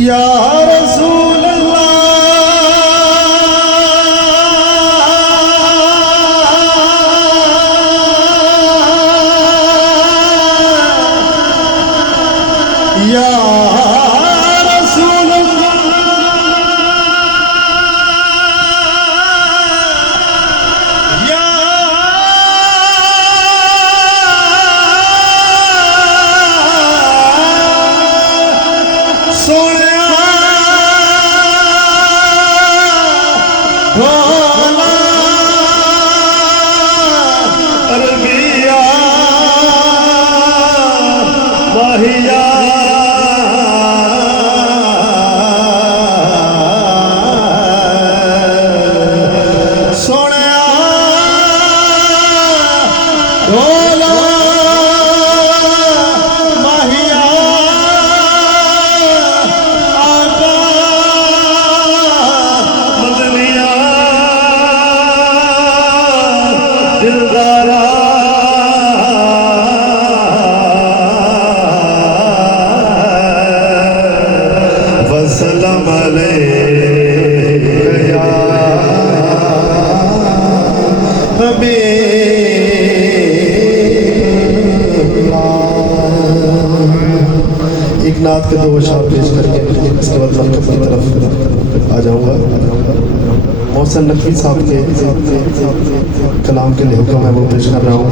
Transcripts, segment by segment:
या रसूल अल्लाह या रसूल अल्लाह या सोने भोला अरबिया वाहिया सोने भोला माहिया आका मदनिया दिलदारा वसलम अलैका एक नात के दो अशार पेश करके इसके बाद मरकज़ की तरफ आ जाऊँगा। मोहसिन नकवी साहब के कलाम के लिए मैं वो पेश कर रहा हूँ।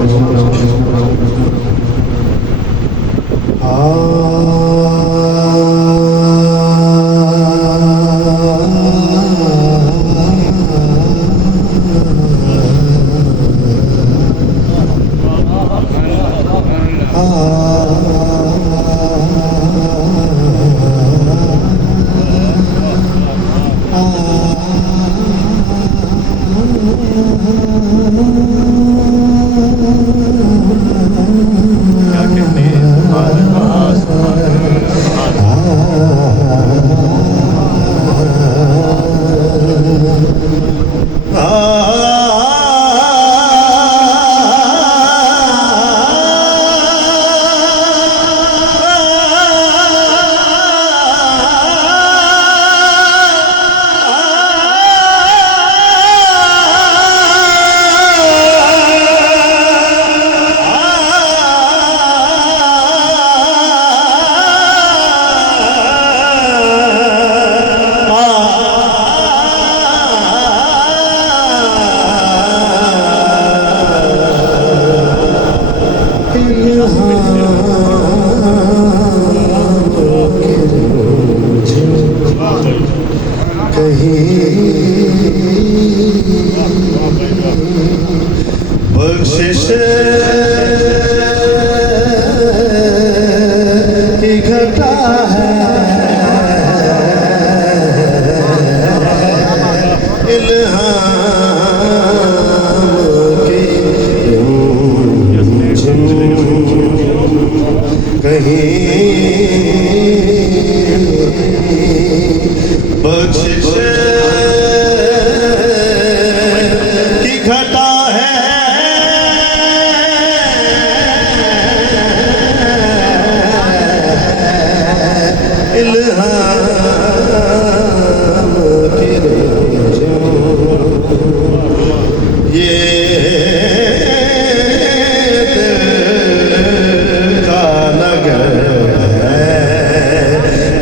बख्शिश की घटा है इल्हाम की कहीं बख्शिश की घटा है इल्हाम की ये दिल का नगर है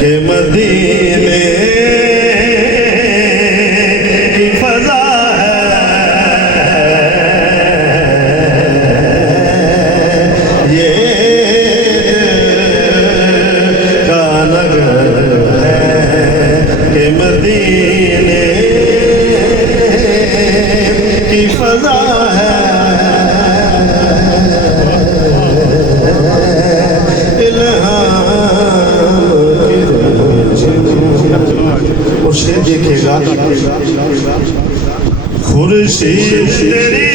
कि मदीने की फजा है। ये दिल का नगर के मदीने की फजा है। और शेर देखिएगा, खुर्शीद तेरी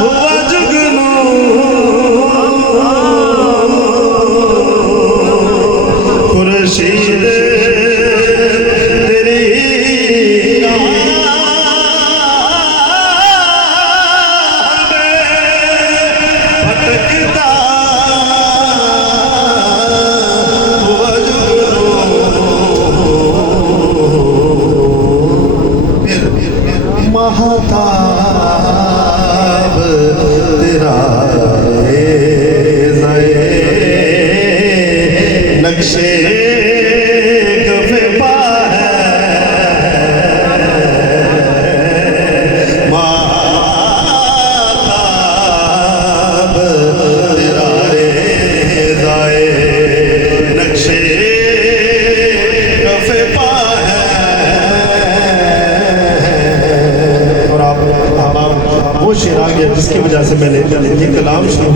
हुआ जुगनू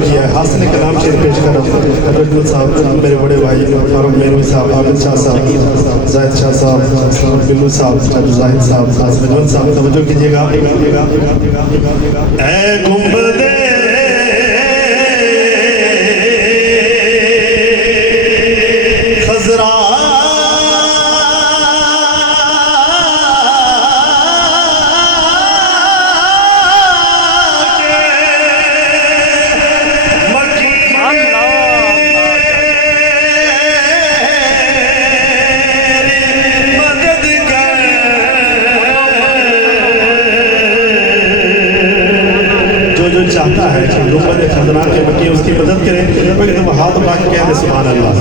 किया है। हासिल कलाम शेर पेश कर रहा हूँ रजमत साहब, मेरे बड़े भाई फारूक मेनवी साहब, आबिद शाह साहब, जाहिद शाह साहब, बिल्लू साहब, जाहिद साहब, रजमत साहब, तवज्जो कीजिएगा। ऐ गुंबदे खजरा चाहता है कि गुंबद खजरा के मक्की उसकी मदद करें, तो हाथ उठा के कह दे सुभान अल्लाह।